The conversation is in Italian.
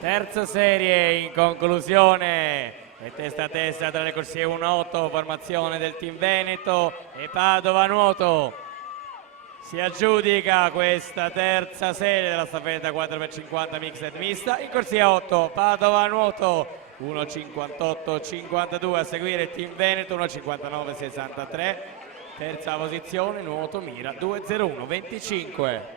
Terza serie in conclusione e testa a testa tra le corsie 1-8, formazione del team Veneto e Padova Nuoto. Si aggiudica questa terza serie della staffetta 4x50 mixed mista. In corsia 8 Padova Nuoto 1.58.52, a seguire team Veneto 1.59.63. Terza posizione Nuoto Mira 2.01.25.